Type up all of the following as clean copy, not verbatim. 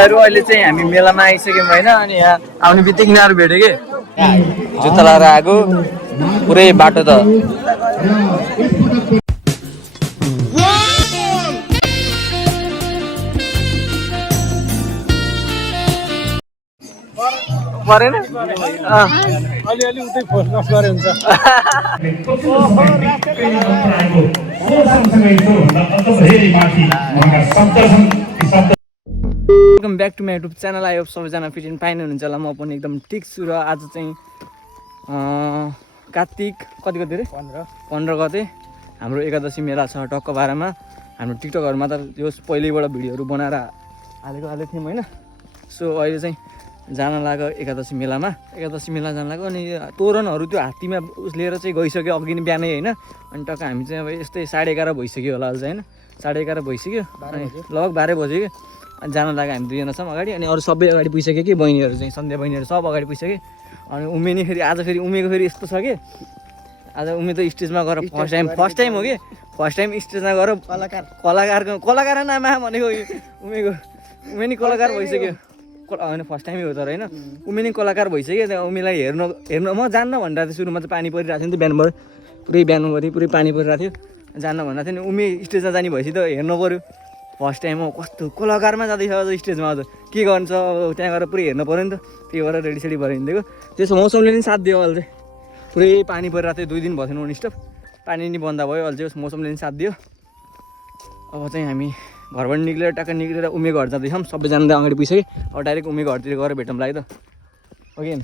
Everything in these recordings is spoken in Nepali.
अहिले चाहिँ हामी मेलामा आइसक्यौँ होइन अनि यहाँ आउने बित्तिकै यिनीहरू भेट्यो कि जुत्ता लाएर आएको पुरै बाटो त परेन अलिअलि उतै फोकस गरे हुन्छ welcome back to my YouTube channel. I hope सबैजना फिट एन्ड फाइन हुनुहुन्छ होला। म पनि एकदम ठिक छु र आज चाहिँ कार्तिक कति गते रे 15 गते हाम्रो एकादशी मेला छ टक्क बाह्रमा। हाम्रो टिकटकहरूमा त यो पहिल्यैबाट भिडियोहरू बनाएर हालेको थियौँ होइन। सो अहिले चाहिँ जान लाग्यो एकादशी मेला जान लाग्यो अनि तोरणहरू त्यो हात्तीमा लिएर चाहिँ गइसक्यो अघि नै बिहानै होइन। अनि टक्क हामी चाहिँ अब यस्तै 11:30 भइसक्यो होला अहिले चाहिँ होइन। 11:30 भइसक्यो अनि लगभग 12 बज्यो कि अनि जान लाग्यो हामी दुईजना छौँ अगाडि अनि अरू सबै अगाडि पुगिसक्यो कि बहिनीहरू चाहिँ सन्ध्या बहिनीहरू सब अगाडि पुगिसक्यो। अनि उमेनी फेरि आज फेरि उमेको फेरि यस्तो छ कि आज उमे त स्टेजमा गएर फर्स्ट टाइम हो कि फर्स्ट टाइम स्टेजमा गएर कलाकार नाम भनेको उमेको उमे नि कलाकार भइसक्यो होइन फर्स्ट टाइमै हो तर होइन उमे नि कलाकार भइसक्यो। त्यहाँ उमेलाई हेर्न म जान्न भनिरहेको थिएँ सुरुमा चाहिँ पानी परिरहेको थियो नि त बिहानबाट पुरै पानी परिरहेको थियो जान्न भनिरहेको थियो नि उमे स्टेजमा जाने भएपछि त हेर्नु पऱ्यो फर्स्ट टाइम हो कस्तो कलाकारमा जाँदैछ अझ स्टेजमा अझ के गर्छ अब त्यहाँ गएर पुरै हेर्नु पऱ्यो नि त त्यही भएर रेडी भएर हिँडेको त्यसो मौसमले नि साथ दियो अहिले चाहिँ पुरै पानी परिरहेको थियो 2 दिन भयो नन स्टप पानी नि बन्द भयो अहिले चाहिँ मौसमले नि साथ दियो। अब चाहिँ हामी घरबाट निक्लेर टक्क निक्लेर उमे घर जाँदैछौँ सबैजना अगाडि पुगिसक्यो अब डाइरेक्ट उमे घरतिर गएर भेटौँ लाग्यो त ओके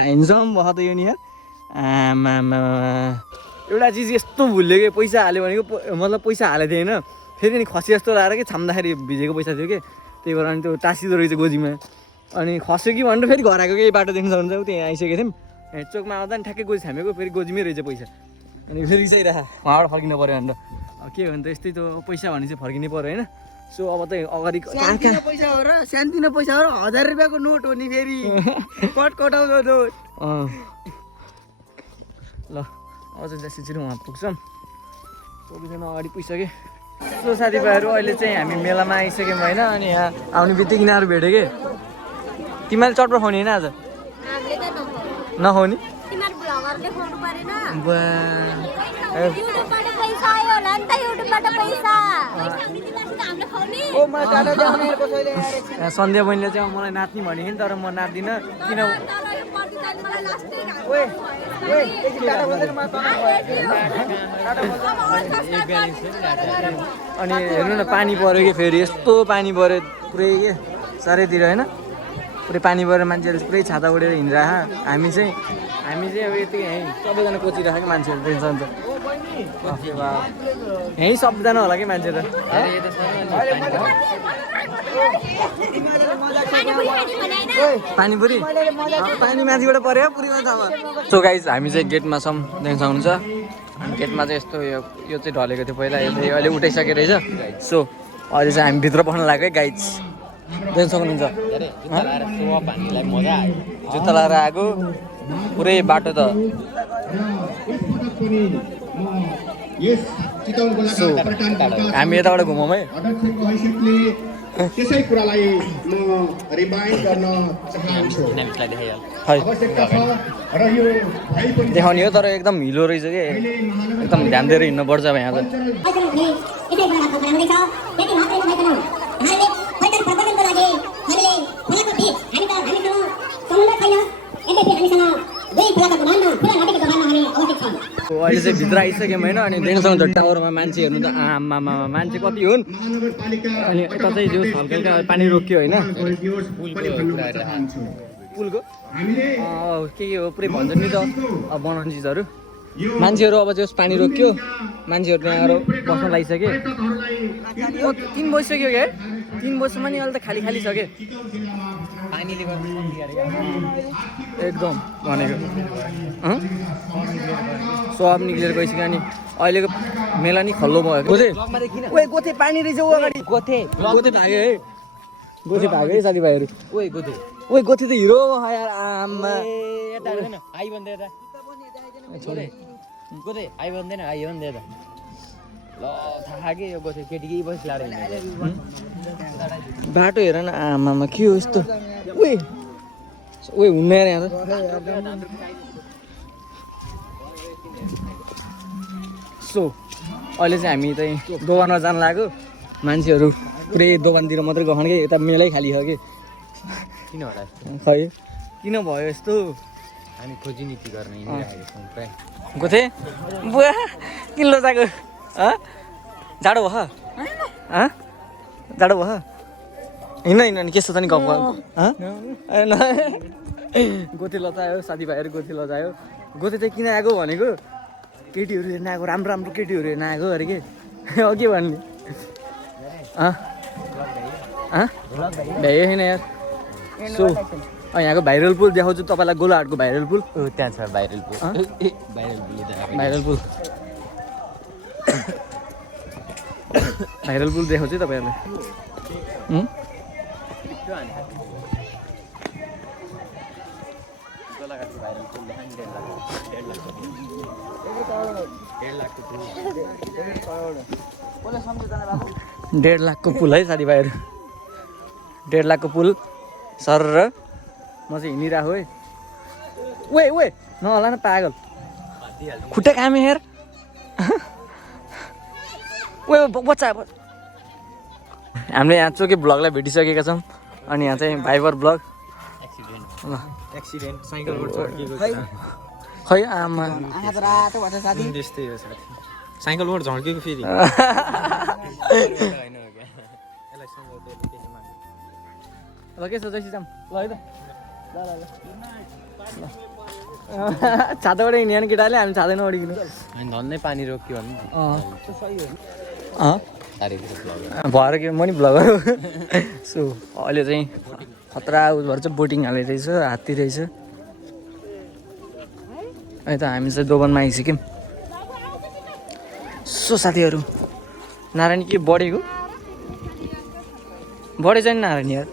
ह्यान्डसम भयो त यो नि यार आमा एउटा चिज यस्तो भुल्यो कि पैसा हाल्यो भनेको मतलब पैसा हालेको थिएँ होइन फेरि नि खसी जस्तो लगाएर कि छाम्दाखेरि भिजेको पैसा थियो कि त्यही भएर अनि त्यो टाँसिँदो रहेछ गोजीमा अनि खस्यो कि भनेर फेरि घर आएको केही बाटो देख्न सक्नुहुन्छ त्यहाँ आइसकेको थियौँ चोकमा आउँदा नि ठ्याक्कै गोजी छामेको फेरि गोजीमै रहेछ पैसा अनि फेरि चाहिँ उहाँबाट फर्किनु पऱ्यो भनेर के भन्नु त यस्तै त पैसा भने चाहिँ फर्किनु पऱ्यो होइन। सो अब चाहिँ अगाडि पैसा हो र सानोतिनो पैसा हो र 1000 रुपियाँको नोट हो नि फेरि कटाउँदो नोट ल अब चाहिँ जसरी उहाँ पुग्छौँ सबैजना अगाडि पुगिसक्यो। सो साथीभाइहरू अहिले चाहिँ हामी मेलामा आइसक्यौँ होइन अनि यहाँ आउने बित्तिकै यिनीहरू भेट्यो कि तिमीले चटपट खुवाउने होइन आज नखुवाउने सन्ध्या बहिनीले चाहिँ मलाई नाच्ने भने नि तर म नाच्दिनँ किन अनि हेर्नु न पानी पऱ्यो कि फेरि यस्तो पानी पऱ्यो पुरै के चारैतिर होइन पुरै पानी परेर मान्छेहरू पुरै छाता उडेर हिँडिरहेको हामी चाहिँ अब यतिकै यहीँ सबैजना कोचिरहेको कि मान्छेहरू टेन्सन छ यहीँ सबजना होला कि मान्छेहरू पानीपुरी पानी माथिबाट पऱ्यो पुरीमा छ अब। सो गाइज हामी चाहिँ गेटमा छौँ देख्न सक्नुहुन्छ हामी गेटमा चाहिँ यस्तो यो चाहिँ ढलेको थियो पहिला यो चाहिँ अहिले उठाइसकेको रहेछ। सो अहिले चाहिँ हामी भित्र पढ्न लाग्यो गाइज देख्न सक्नुहुन्छ जुत्ता लाएर आएको पुरै बाटो त हामी यताबाट घुमौँ है। त्यसै कुरालाई म रिमाइन्ड गर्न चाहन्छु देखाउने हो तर एकदम हिलो रहेछ कि एकदम ध्यान दिएर हिँड्नुपर्छ अब यहाँ अहिले चाहिँ भित्र आइसक्यौँ होइन अनि देख्न सक्नुहुन्छ टावरमा मान्छे हेर्नु त आमामा मान्छे कति हुन् अनि यता चाहिँ जो हल्का पानी रोकियो होइन पुलको के हो पुरै भन्छ नि त अब बनाउने चिजहरू मान्छेहरू अब जस पानी रोकियो मान्छेहरू त्यहाँ बस्न लागिसक्यो 3 बजिसक्यो क्या 3 बजीसम्म नि अहिले त खाली छ कि पानीले एकदम भनेको सब निक्लेर गइसक्यो अनि अहिलेको मेला नि खल्लो भयो गोथे पानी रहेछ ऊ अगाडि गोथे भाग्यो है साथीभाइहरू गोथे त हिरो यार आमा गोथे आइ भन्दैन आइ भन्दै त ल थाहा के यो गोथे केटी बस लाएर बाटो हेर न आमामा के हो यस्तो ओए ओए हुन्न यार यहाँ त सो अहिले चाहिँ हामी चाहिँ दोकानमा जान लाग्यो मान्छेहरू पुरै दोकानतिर मात्रै गएन कि यता मेलै खाली छ कि किन होला खै किन भयो यस्तो हामी खोजी नीति गर्न हिँडिरहेको गोथे बुवा किन लजाएको जाडो भयो जाडो भयो हिँड्न हिँड्न के छ त नि गफ गोथे लजायो साथीभाइहरू गोथे लजायो गोथे चाहिँ किन आएको भनेको केटीहरू हेर्न आएको राम्रो राम्रो केटीहरू हेर्न आएको अरे के हो के भन्ने भ्यायो छैन यार सो यहाँको भाइरल पुल देखाउँछु तपाईँलाई गोलाहाटको भाइरल पुल त्यहाँ छ भाइरल पुल भाइरल पुल भाइरल पुल देखाउँछु तपाईँहरूलाई डेढ लाखको पुल है साथीभाइहरू 1.5 लाखको पुल सर र म चाहिँ हिँडिरहेको है ओए ओए नहोला न पागल खुट्टा कामे हेर ओए बच्चा हामीले यहाँ चोके ब्लगलाई भेटिसकेका छौँ अनि यहाँ चाहिँ भाइबर ब्लग एक्सिडेन्ट साइकलबाट झर्किएको खै आमा आँखा त रातो भन्छ साथी त्यस्तै हो साथी साइकलबाट झर्किएको फेरि ल के छ जैसी जाम ल है त ल छाताबाट हिँड्यो भने केटाले हामी छाता नअडिकनु अनि धन्नै पानी रोक्यो भने भएर के म नि ब्लगर हो सो अहिले चाहिँ खतरा उयोहरू चाहिँ बोटिङ हाल्ने रहेछ हात्ती रहेछ अहिले त हामी चाहिँ दोकानमा आइसक्यौँ सो साथीहरू नारायणी के बढेको बढेछ नि नारायणी यार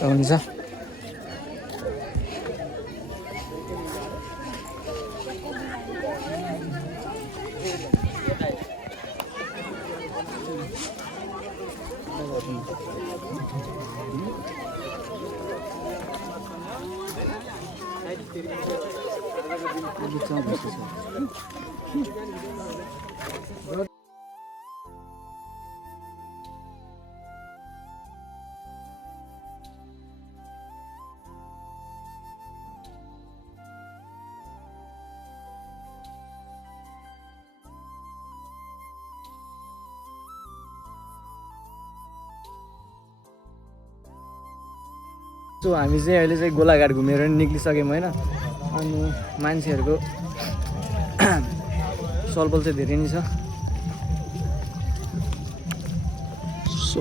हुन्छ सो हामी चाहिँ अहिले चाहिँ गोलाघाट घुमेर निक्लिसक्यौँ होइन अनि मान्छेहरूको सलबल चाहिँ धेरै नै छ सो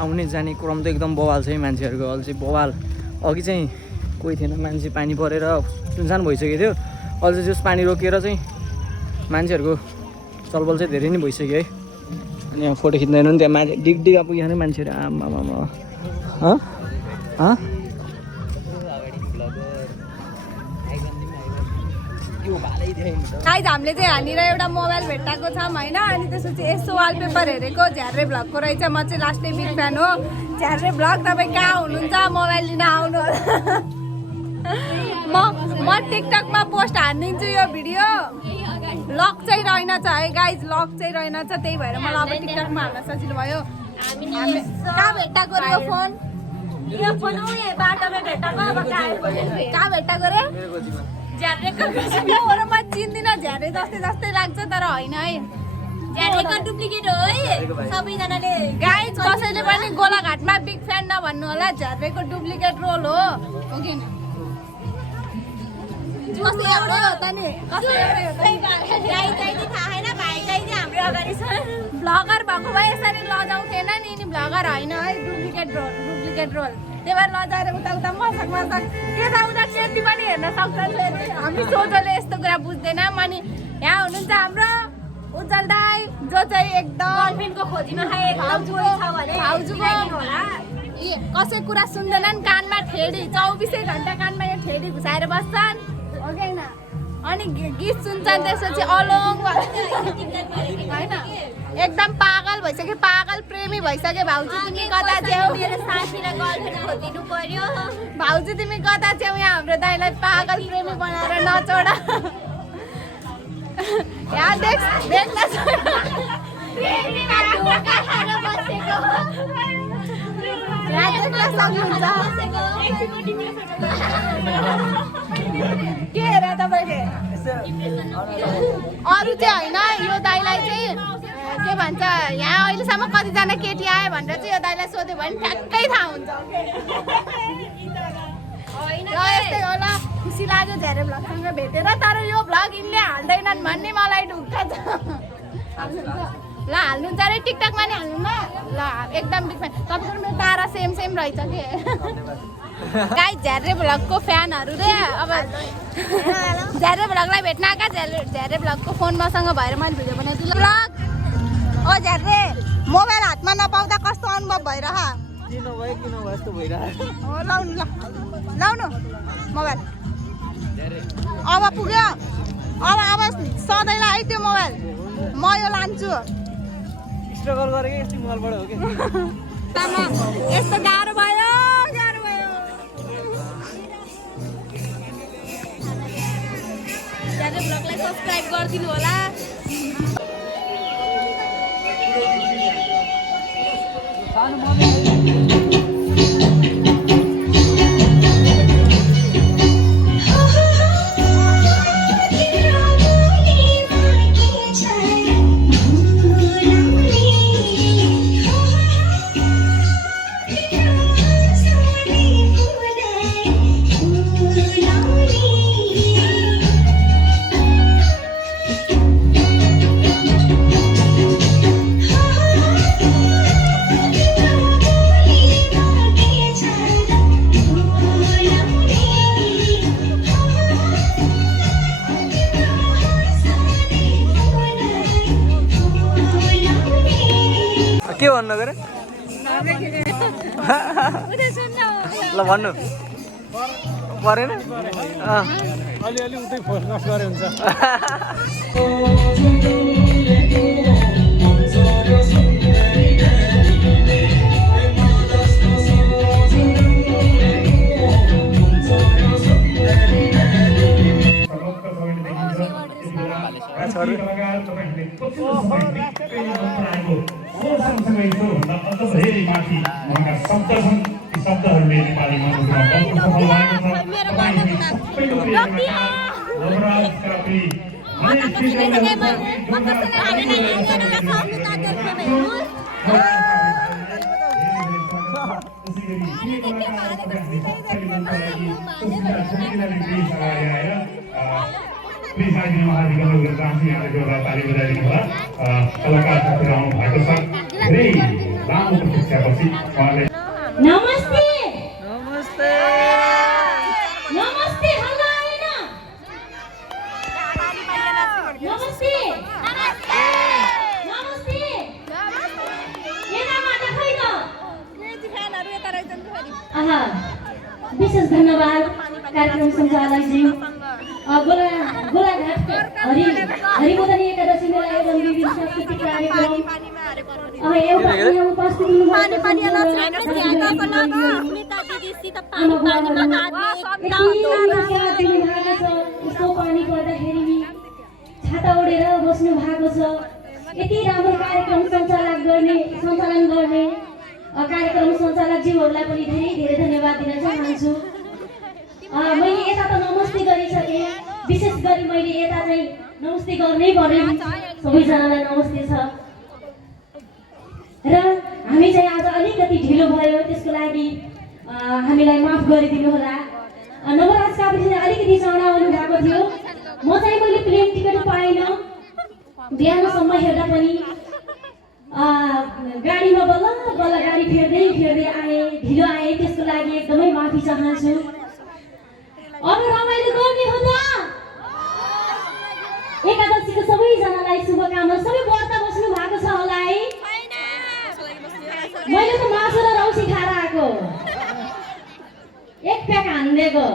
आउने जाने क्रम त एकदम बवाल छ है मान्छेहरूको अहिले चाहिँ बवाल अघि चाहिँ कोही थिएन मान्छे पानी परेर सुनसान भइसकेको थियो अहिले चाहिँ जस पानी रोकिएर चाहिँ मान्छेहरूको चलबल चाहिँ धेरै नै भइसक्यो है अनि यहाँ फोटो खिच्दैन नि त्यहाँ मान्छे डिगडिगा पुगिहाल्ने मान्छेहरू आमामा गाइज हामीले चाहिँ यहाँनिर एउटा मोबाइल भेटाएको छौँ होइन अनि त्यसपछि यसो वालपेपर हेरेको झ्यार्रे भ्लगको रहेछ म चाहिँ लास्टै बिग फ्यान हो झ्यार्रे भ्लग तपाईँ कहाँ हुनुहुन्छ मोबाइल लिन आउनु म टिकटकमा पोस्ट हानिदिन्छु यो भिडियो लक चाहिँ रहेनछ है गाइज लक चाहिँ रहेनछ त्यही भएर मलाई अब टिकटकमा हाल्न सजिलो भयो कहाँ भेट्टाएको रे यो फोन कहाँ भेट्टाएको रे झ्यारेको म चिन्दिनँ झ्यारे जस्तै जस्तै लाग्छ तर होइन है झ्यारेको डुप्लिकेट हो है सबैजनाले गाइज कसैले पनि गोलाघाटमा बिग फ्यान नभन्नु होला झ्यारेको डुप्लिकेट रोल हो कि कसै एउटै हो त नि कसै एउटै हो भ्लगर भएको भए यसरी लजाउँथेन नि भ्लगर होइन है डुप्लिकेट रोल त्यही भएर लजाएर उता उता मसक यताउता सेती पनि हेर्न सक्छ हामी सोझोले यस्तो कुरा बुझ्दैनौँ अनि यहाँ हुनुहुन्छ हाम्रो उज्जवल दाई जो चाहिँ एकदम गर्लफ्रेन्डको खोजीमा भाउजूको कसै कुरा सुन्दैनन् कानमा ठेडी 24 घण्टा कानमा यो ठेडी घुसाएर बस्छन् हो कि हैन अनि गीत सुन्छन् त्यसपछि अलोङ हैन एकदम पागल भइसक्यो पागल प्रेमी भइसक्यो भाउजू तिमी कता छेउ मेरो साथीलाई गर्लफ्रेन्ड खोजिनु पर्यो भाउजू तिमी कता छेउ यहाँ हाम्रो दाइलाई पागल प्रेमी बनाएर नचोडा यहाँ देख्न के हेर तपाईँले अरू चाहिँ होइन यो दाइलाई चाहिँ के भन्छ यहाँ अहिलेसम्म कतिजना केटी आयो भनेर चाहिँ यो दाइलाई सोध्यो भने ठ्याक्कै थाहा हुन्छ र यस्तै होला खुसी लाग्यो झ्यारे भ्लगसँग भेटेर तर यो भ्लग यिनले हाल्दैनन् भन्ने मलाई ढुक्क छ ल हाल्नुहुन्छ अरे टिकटकमा नि हाल्नु ल एकदम बिग फ्यान तपाईँको मेरो तारा सेम रहेछ कि गाइस झ्यारे भ्लगको फ्यानहरू रे अब झ्यारे भ्लगलाई भेट्न आएका झ्यारे भ्लगको फोन मसँग भएर मैले भिडियो बनाइदिनु भ्लग ओ झ्यारे मोबाइल हातमा नपाउँदा कस्तो अनुभव भइरह किन भयो यस्तो भइरहेको हो लाउनु मोबाइल अब पुग्यो अब सधैँलाई है त्यो मोबाइल म यो लान्छु स्ट्रगल गरेको यस्तो मोबाइलबाट हो कि यस्तो गाह्रो भयो झ्यारे भ्लगलाई सब्स्क्राइब गरिदिनु होला के भन्नु गरे ल भन्नु परेन अलिअलि उतै फोकस गरे हुन्छ सँगसँगै त्योभन्दा अझ धेरै माथि उहाँका शब्द छन् ती शब्दहरूले नेपालीमा सफल भएको छ सबैको नवराज काप्री प्लिज आइदिनु हार्दिक अनुरोध चाहन्छु यहाँले जोरदार ताली बजाइदिनु होला कलाकार साथीहरू आउनु भएको छ धेरै लामो प्रतीक्षापछि उहाँले नमस्ते नमस्ते नमस्ते हल्ला आएन नमस्ते नमस्ते यताबाट खै त आहा विशेष धन्यवाद कार्यक्रम सञ्चालकज्यू गोलाघाट हरिमोदनी एकादशी मेला एवं विविध सांस्कृतिक कार्यक्रम एउटा यहाँ उपस्थित यस्तो पानी पर्दाखेरि छाता ओढेर बस्नु भएको छ यति राम्रो कार्यक्रम सञ्चालन गर्ने कार्यक्रम सञ्चालकज्यूहरूलाई पनि धेरै धेरै धन्यवाद दिन चाहन्छु मैले यता त नमस्ते गरिसकेँ विशेष गरी मैले यता चाहिँ नमस्ते गर्नै पर्यो सबैजनालाई नमस्ते छ र हामी चाहिँ आज अलिकति ढिलो भयो त्यसको लागि हामीलाई माफ गरिदिनु होला नवराज काप्रीले अलिकति चाँडा आउनु भएको थियो म चाहिँ मैले प्लेन टिकट पाइनँ बिहानसम्म हेर्दा पनि गाडीमा बल्ल गाडी फेर्दै आएँ ढिलो आएँ त्यसको लागि एकदमै माफी चाहन्छु अब रमाइलो गर्ने हो त एकादशीको सबैजनालाई शुभकामना सबै व्रत बस्नु भएको छ होला है मैले त मासु र रौसी खाएर आएको ट्याक हानिदिएको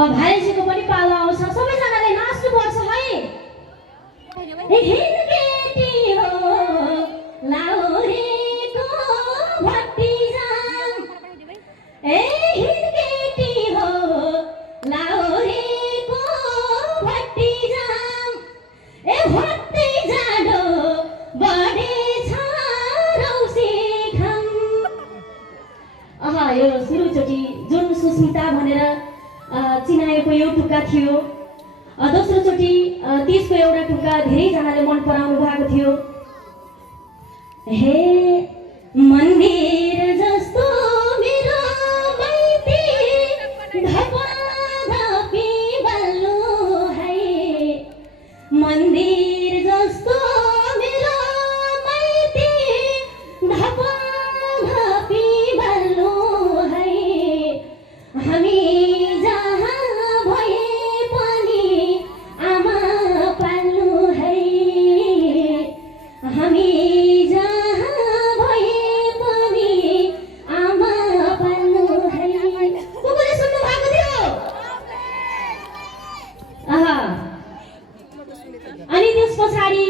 भाइजीको पनि पालो आउँछ सबैजनाले नाच्नुपर्छ है केटी हो लाउरेको भतिजाम केटी हो लाउरेको भतिजाम भत्तै जाडो बढेछ रौसी घाम यो सुरुचोटि जुन सुस्मिता भनेर चिनाएको यो टुक्का थियो दोस्रोचोटि त्यसको एउटा टुक्का धेरैजनाले मन पराउनु भएको थियो हे मन्दिर जस्तो मेरो माइती धपाधपी बल्नु है मन्दिर जस्तो मेरो माइती धपाधपी बल्नु है हामी अनि त्यस पछाडि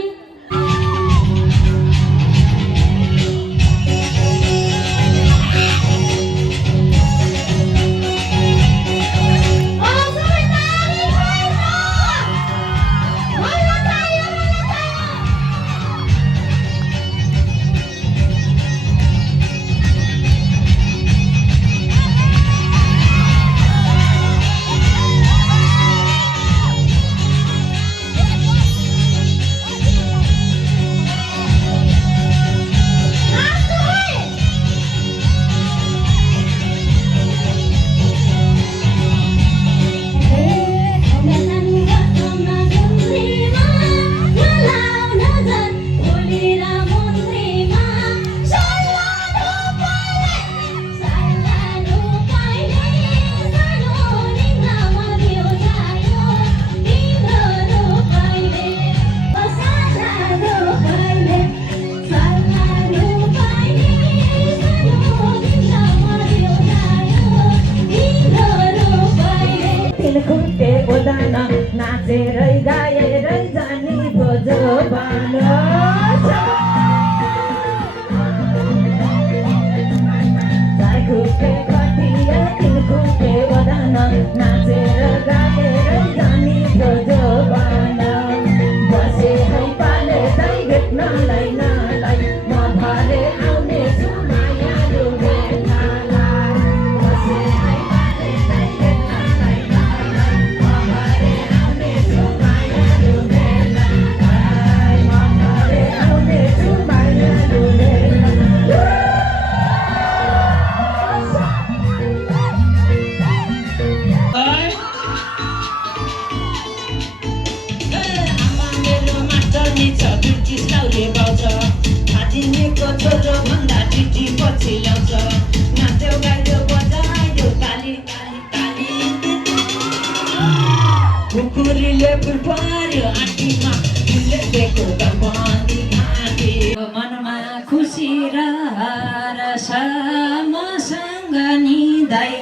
नाचेरै गाएरै जाने भोजोबान खुपे कटिया तिन खुपे वदान नाचेर गाएरै जाने भोजोबान बसे है पाले दाइ भेट्नलाई नलाई म भरे आउने छु मायालु भेट्नलाई बसे है पाले दाइ भेट्नलाई नलाई म भरे आउने छु मायालु भेट्नलाई म भरे आउने छु मायालु भेट्नलाई छोरो भन्दा टिटी पछि ल्याउँछ नाच्यो गाइयो बजायो ताली ताली ताली कुकुरीले फुल पर्यो आँटीमा फुलले दिएको गम्बन्दी आँटी मनमा खुसी रस मसँग निदाई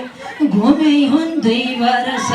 घुमे हुन् 2 वर्ष